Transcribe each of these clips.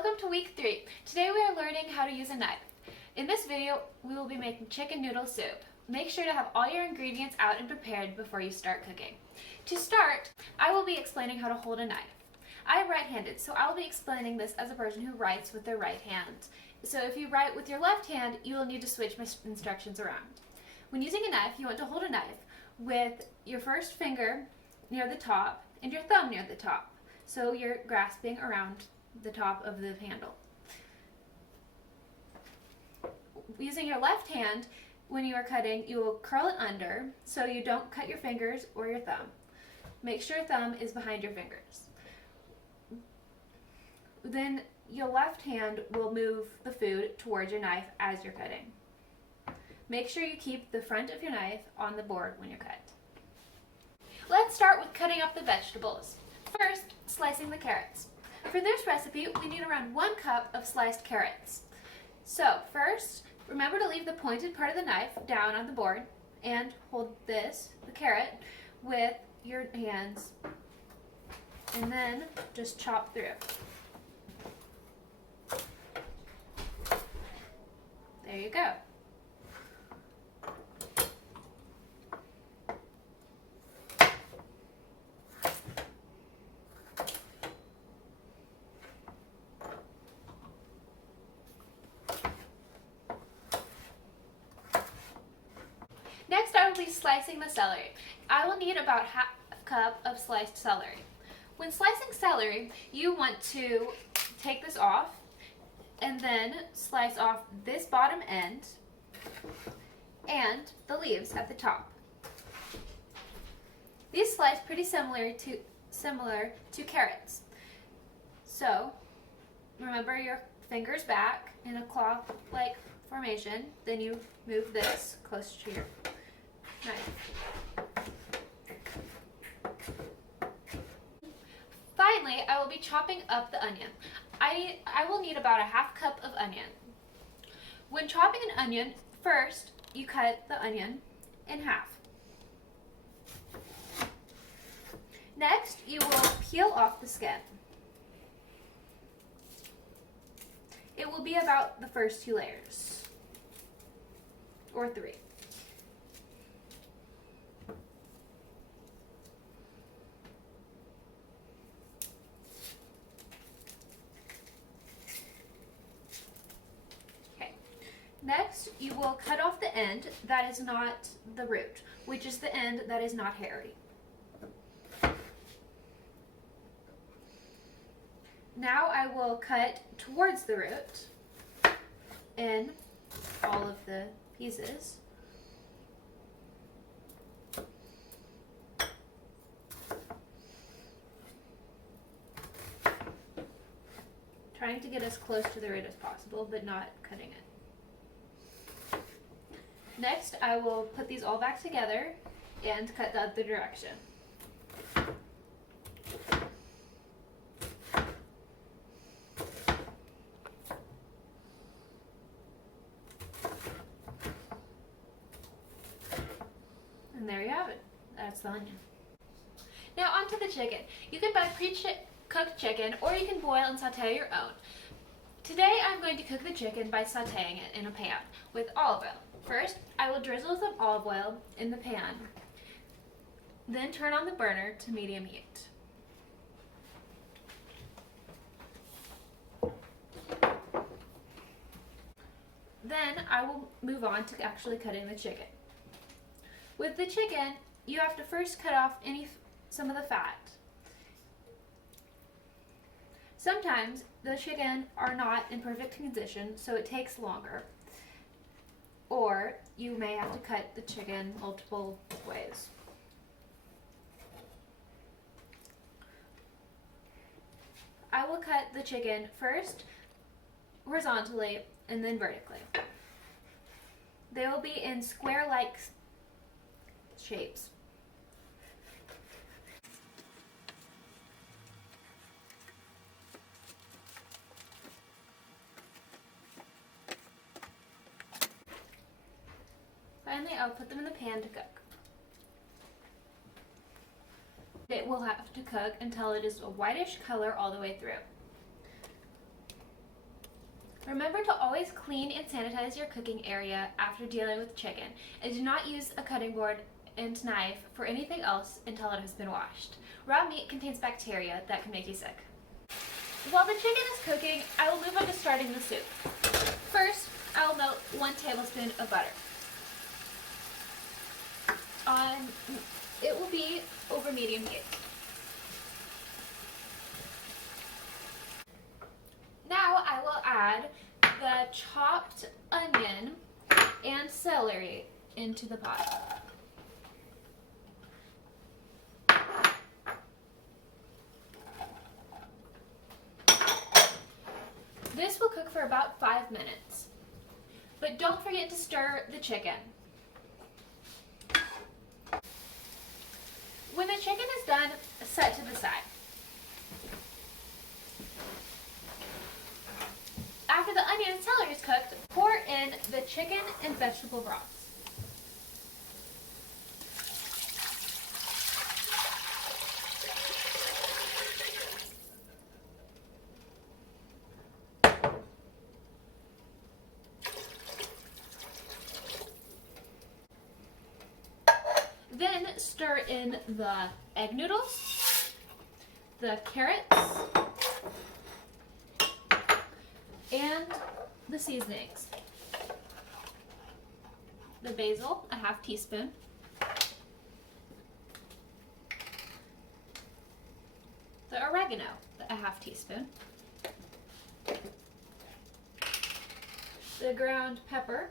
Welcome to week 3. Today we are learning how to use a knife. In this video, we will be making chicken noodle soup. Make sure to have all your ingredients out and prepared before you start cooking. To start, I will be explaining how to hold a knife. I am right-handed, so I will be explaining this as a person who writes with their right hand. So if you write with your left hand, you will need to switch my instructions around. When using a knife, you want to hold a knife with your first finger near the top and your thumb near the top. So you're grasping around the top of the handle. Using your left hand, when you are cutting, you will curl it under so you don't cut your fingers or your thumb. Make sure your thumb is behind your fingers. Then your left hand will move the food towards your knife as you're cutting. Make sure you keep the front of your knife on the board when you cut. Let's start with cutting up the vegetables. First, slicing the carrots. For this recipe, we need around 1 cup of sliced carrots. So first, remember to leave the pointed part of the knife down on the board and hold the carrot, with your hands, and then just chop through. There you go. Next, I will be slicing the celery. I will need about half a cup of sliced celery. When slicing celery, you want to take this off and then slice off this bottom end and the leaves at the top. These slice pretty similar to carrots. So remember your fingers back in a cloth-like formation, then you move this close to your knife. Finally, I will be chopping up the onion. I will need about a half cup of onion. When chopping an onion, first you cut the onion in half. Next, you will peel off the skin. It will be about the first 2 layers, or 3. Next, you will cut off the end that is not the root, which is the end that is not hairy. Now I will cut towards the root in all of the pieces. Trying to get as close to the root as possible, but not cutting it. Next, I will put these all back together and cut the other direction. And there you have it. That's the onion. Now onto the chicken. You can buy pre-cooked chicken, or you can boil and saute your own. Today I'm going to cook the chicken by sauteing it in a pan with olive oil. First, I will drizzle some olive oil in the pan, then turn on the burner to medium heat. Then I will move on to actually cutting the chicken. With the chicken, you have to first cut off some of the fat. Sometimes the chicken are not in perfect condition, so it takes longer. Or you may have to cut the chicken multiple ways. I will cut the chicken first horizontally and then vertically. They will be in square-like shapes. Finally, I'll put them in the pan to cook. It will have to cook until it is a whitish color all the way through. Remember to always clean and sanitize your cooking area after dealing with chicken, and do not use a cutting board and knife for anything else until it has been washed. Raw meat contains bacteria that can make you sick. While the chicken is cooking, I will move on to starting the soup. First, I will melt 1 tablespoon of butter. It will be over medium heat. Now I will add the chopped onion and celery into the pot. This will cook for about 5 minutes. But don't forget to stir the chicken. When the chicken is done, set to the side. After the onion and celery is cooked, pour in the chicken and vegetable broth. Then stir in the egg noodles, the carrots, and the seasonings. The basil, a half teaspoon. The oregano, a half teaspoon. The ground pepper,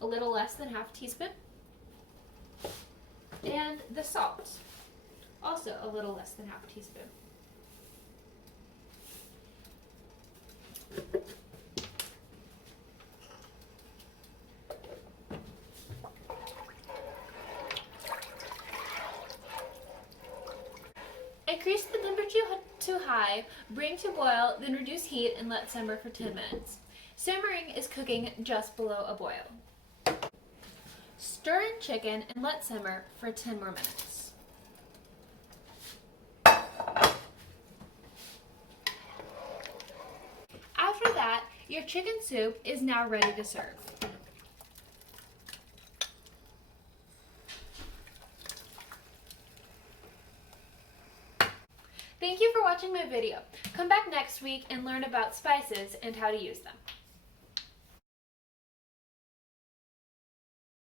a little less than half teaspoon. And the salt, also a little less than half a teaspoon. Increase the temperature to high, bring to boil, then reduce heat and let simmer for 10 minutes. Simmering is cooking just below a boil. Stir in chicken and let simmer for 10 more minutes. After that, your chicken soup is now ready to serve. Thank you for watching my video. Come back next week and learn about spices and how to use them.